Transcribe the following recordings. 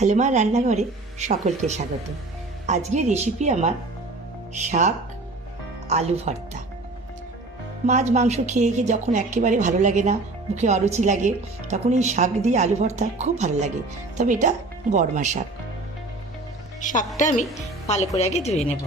হালেমা রান্নাঘরে সকলকে স্বাগত। আজকে রেসিপি আমার শাক, আলু ভর্তা। মাছ, মাংস খেয়ে খেয়ে যখন একেবারে ভালো লাগে না, মুখে অরুচি লাগে, তখন এই শাক দিয়ে আলু ভর্তা খুব ভালো লাগে। তবে এটা বর্মা শাক। শাকটা আমি ভালো করে আগে ধুয়ে নেব।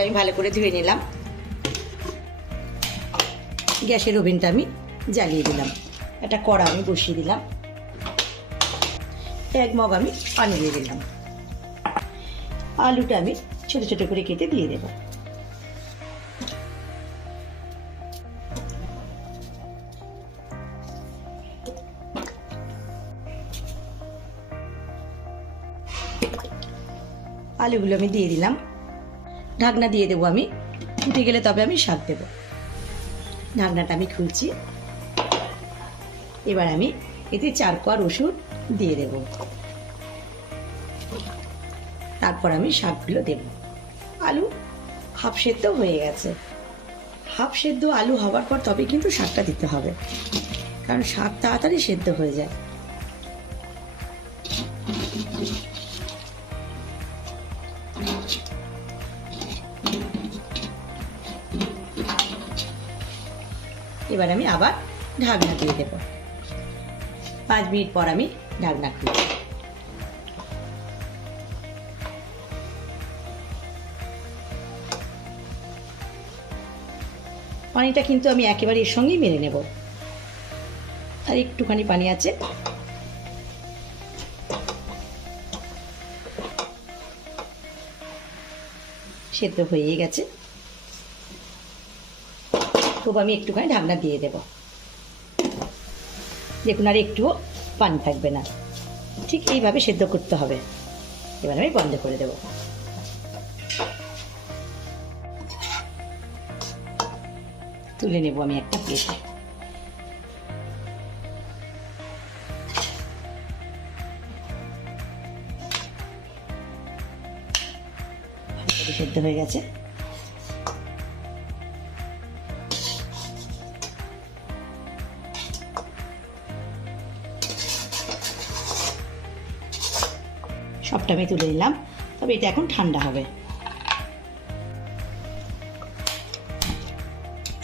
আমি ভালো করে ধুয়ে নিলাম। গ্যাসের ওভেনটা আমি জ্বালিয়ে দিলাম। একটা কড়া আমি বসিয়ে দিলাম। এক মগ আমি পানি দিয়ে দিলাম। আলুটা আমি ছোট ছোট করে কেটে দিয়ে দেব। আলুগুলো আমি দিয়ে দিলাম। ঢাকনা দিয়ে দেবো আমি। ফুটে গেলে তবে আমি শাক দেবো। ঢাকনাটা আমি খুলছি। এবার আমি এতে চার কোয়া রসুন দিয়ে দেব। তারপর আমি শাকগুলো দেব। আলু হাফ সেদ্ধ হয়ে গেছে। হাফ সেদ্ধ আলু হওয়ার পর তবে কিন্তু শাকটা দিতে হবে। কারণ শাক তাড়াতাড়ি সেদ্ধ হয়ে যায়। এবার আমি আবার ঢাকনা দিয়ে দেব। পাঁচ মিনিট পর আমি ঢাকনা খুলব। পানিটা কিন্তু আমি একেবারে এর সঙ্গেই মেরে নেব। আর একটুখানি পানি আছে। সেদ্ধ হয়ে গেছে। তবু আমি একটুখানি ঢাকনা দিয়ে দেব। দেখুন, আর একটুও পানি থাকবে না। ঠিক এইভাবে সেদ্ধ করতে হবে। এবার আমি বন্ধ করে দেব। তুলে নেব আমি একটা প্লেটে। সেদ্ধ হয়ে গেছে। সবটা আমি তুলে নিলাম। তবে এটা এখন ঠান্ডা হবে।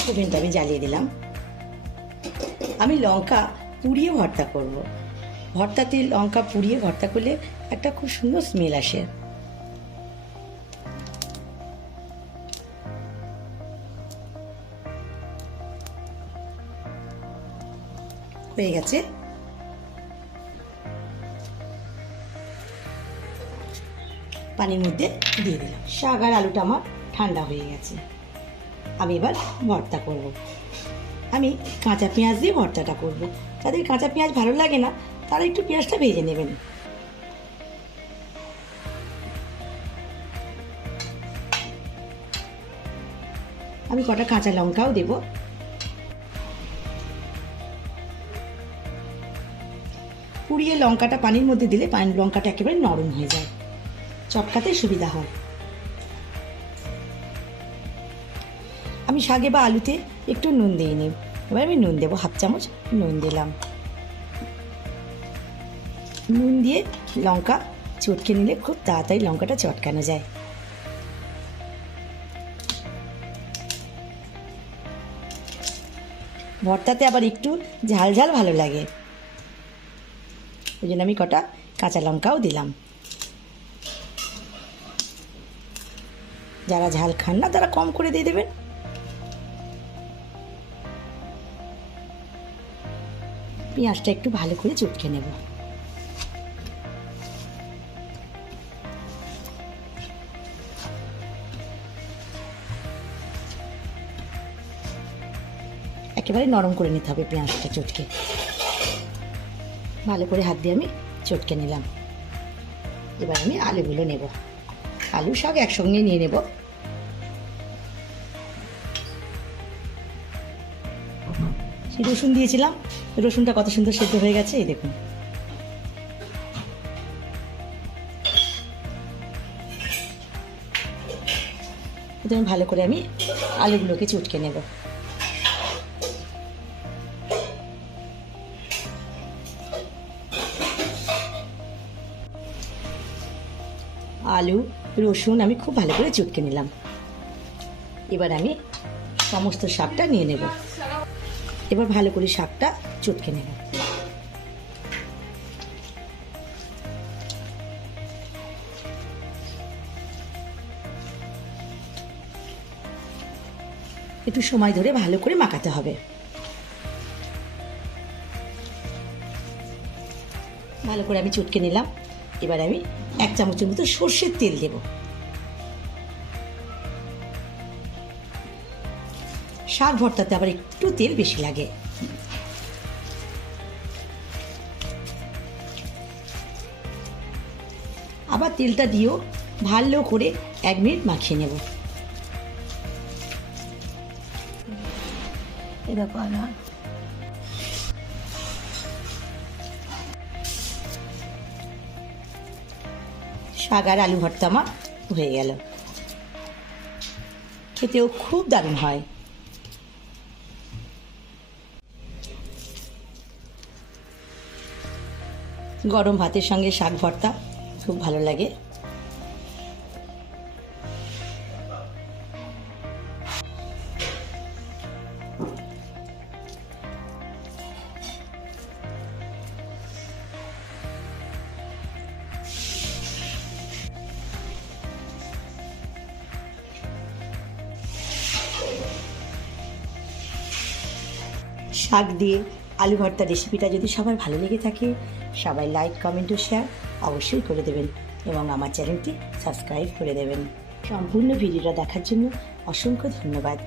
ওভেনটা আমি জ্বালিয়ে দিলাম। আমি লঙ্কা পুড়িয়ে ভর্তা করব। ভর্তাতে লঙ্কা পুড়িয়ে ভর্তা করলে একটা খুব সুন্দর স্মেল আসে। হয়ে গেছে। পানির মধ্যে দিয়ে দিলাম। শাক আর আলুটা আমার ঠান্ডা হয়ে গেছে। আমি এবার ভর্তা করব। আমি কাঁচা পেঁয়াজ দিয়ে ভর্তাটা করব। যাদের কাঁচা পেঁয়াজ ভালো লাগে না, তারা একটু পেঁয়াজটা ভেজে নেবেন। আমি কটা কাঁচা লঙ্কাও দেব। পুড়িয়ে লঙ্কাটা পানির মধ্যে দিলে পানি লঙ্কাটা একেবারে নরম হয়ে যায়। চটকাতে সুবিধা হয়। আমি শাকে বা আলুতে একটু নুন দিয়ে নিই। এবার আমি নুন দেবো, হাফ চামচ নুন দিলাম। নুন দিয়ে লঙ্কা চটকে নিলে খুব তাড়াতাড়ি লঙ্কাটা চটকানো যায়। ভর্তাতে আবার একটু ঝাল ঝাল ভালো লাগে। ওই জন্য আমি কটা কাঁচা লঙ্কাও দিলাম। যারা ঝাল খান না, তারা কম করে দিয়ে দেবেন। পেঁয়াজটা একটু ভালো করে চটকে নেব। একেবারে নরম করে নিতে হবে পেঁয়াজটা চটকে। ভালো করে হাত দিয়ে আমি চটকে নিলাম। এবার আমি আলুগুলো নেব। আলু শাক একসঙ্গে নিয়ে নেব। রসুন দিয়েছিলাম। রসুনটা কত সুন্দর সেদ্ধ হয়ে গেছে, এই দেখুন। আমি ভালো করে আমি আলুগুলোকে চুটকে নেব। আলু, রসুন আমি খুব ভালো করে চুটকে নিলাম। এবার আমি সমস্ত শাকটা নিয়ে নেব। এবার ভালো করে শাকটা চটকে নেব। একটু সময় ধরে ভালো করে মাখাতে হবে। ভালো করে আমি চটকে নিলাম। এবার আমি এক চামচের মতো সর্ষের তেল দেব। শাক ভর্তাতে আবার একটু তেল বেশি লাগে। আবার তেলটা দিয়েও ভালো করে এক মিনিট মাখিয়ে নেব। এটা করা শাক আর আলু ভর্তা আমার হয়ে গেল। খেতেও খুব দারুণ হয়। গরম ভাতের সঙ্গে শাক ভর্তা খুব ভালো লাগে। শাক দিয়ে আলু ভর্তা রেসিপিটা যদি সবার ভালো লেগে থাকে, সবাই লাইক কমেন্ট ও শেয়ার অবশ্যই করে দেবেন এবং আমার চ্যানেলটি সাবস্ক্রাইব করে দেবেন। সম্পূর্ণ ভিডিওটা দেখার জন্য অসংখ্য ধন্যবাদ।